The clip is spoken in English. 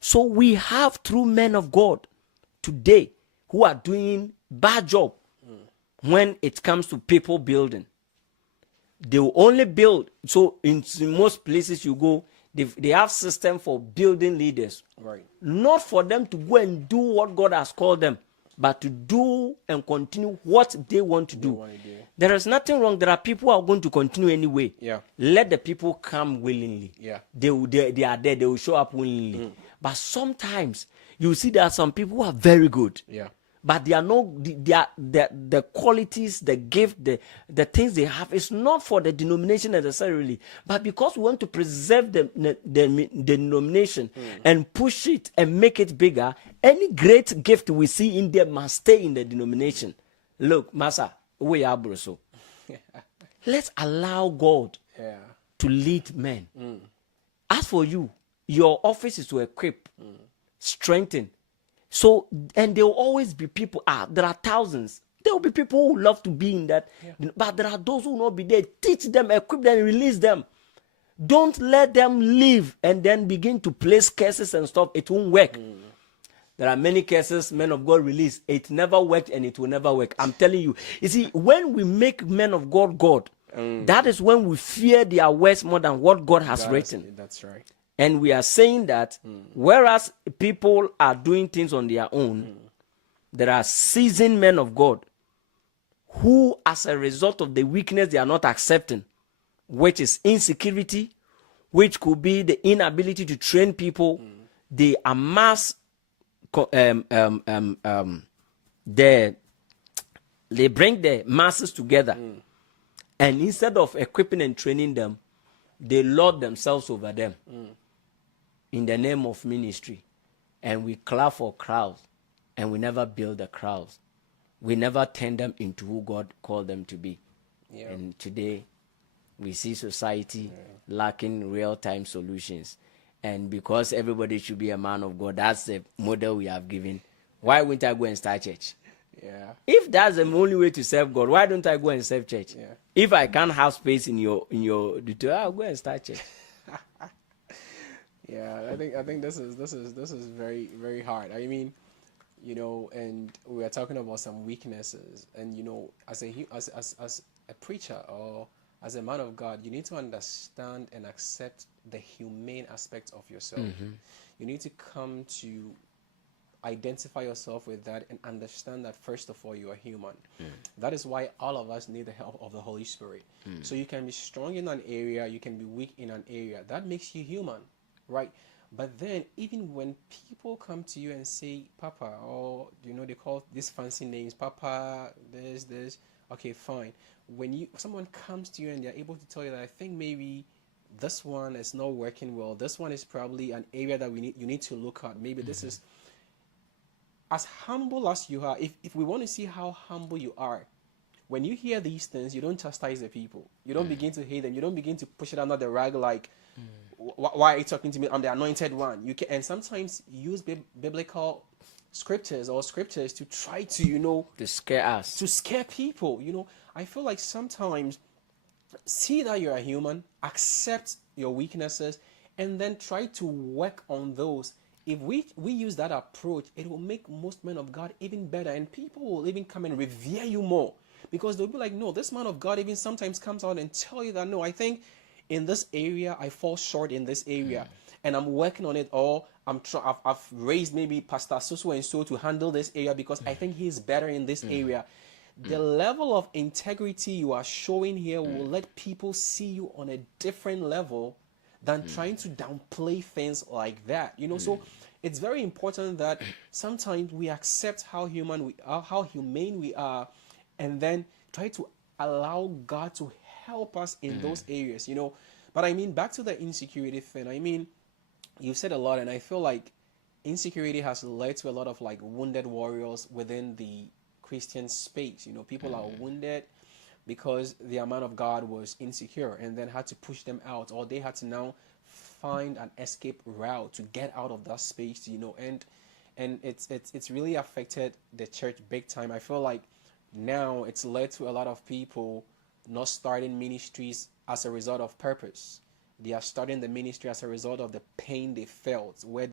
So we have true men of God today who are doing bad job when it comes to people building. They will only build. So in most places you go, they have system for building leaders. Right. Not for them to go and do what God has called them, but to do and continue what they want to do. There is nothing wrong. There are people who are going to continue anyway. Yeah. Let the people come willingly. Yeah. They are there. They will show up willingly. But sometimes you see there are some people who are very good. Yeah. But they are not the qualities, the gift, the things they have is not for the denomination necessarily, but because we want to preserve the denomination and push it and make it bigger. Any great gift we see in there must stay in the denomination. Look, Massa, we are so. Let's allow God to lead men. As for you, your office is to equip, strengthen. So, and there will always be people, there are thousands. There will be people who love to be in that. But there are those who will not be there. Teach them, equip them, release them. Don't let them leave and then begin to place curses and stuff. It won't work. There are many cases men of God release. It never worked and it will never work. I'm telling you. You see, when we make men of God God, that is when we fear their words more than what God has written. That's right. And we are saying that whereas people are doing things on their own, there are seasoned men of God who, as a result of the weakness they are not accepting, which is insecurity, which could be the inability to train people, they amass they bring the masses together, and instead of equipping and training them, they lord themselves over them in the name of ministry. And we clap for crowds, and we never build the crowds. We never turn them into who God called them to be. And today we see society lacking real-time solutions. And because everybody should be a man of God, that's the model we have given. Why wouldn't I go and start church? If that's the only way to serve God, why don't I go and serve church? If I can't have space in your I'll go and start church. I think this is very, very hard. I mean, and we are talking about some weaknesses, and as a preacher or as a man of God, you need to understand and accept the humane aspect of yourself. You need to come to identify yourself with that and understand that first of all you are human. That is why all of us need the help of the Holy Spirit. So you can be strong in an area, you can be weak in an area. That makes you human, right? But then even when people come to you and say Papa, or they call these fancy names, Papa, this, okay, fine. When someone comes to you and they're able to tell you that I think maybe this one is not working well, this one is probably an area that you need to look at. Maybe this is, as humble as you are, if we want to see how humble you are, when you hear these things, you don't chastise the people. You don't begin to hate them. You don't begin to push it under the rug like, why are you talking to me? I'm the anointed one. You can, and sometimes use biblical scriptures to try to, to scare us. To scare people. I feel like sometimes see that you're a human, accept your weaknesses, and then try to work on those. If we use that approach, it will make most men of God even better, and people will even come and revere you more, because they'll be like, no, this man of God even sometimes comes out and tell you that, no, I think in this area I fall short in this area, and I'm working on it, or I've raised maybe Pastor so and so to handle this area because I think he's better in this area. The level of integrity you are showing here will let people see you on a different level than trying to downplay things like that. So it's very important that sometimes we accept how human we are, how humane we are, and then try to allow God to help us in those areas. But I mean, back to the insecurity thing, I mean, you've said a lot, and I feel like insecurity has led to a lot of like wounded warriors within the Christian space. People are wounded because the man of God was insecure and then had to push them out, or they had to now find an escape route to get out of that space, and it's really affected the church big time. I feel like now it's led to a lot of people not starting ministries as a result of purpose. They are starting the ministry as a result of the pain they felt, where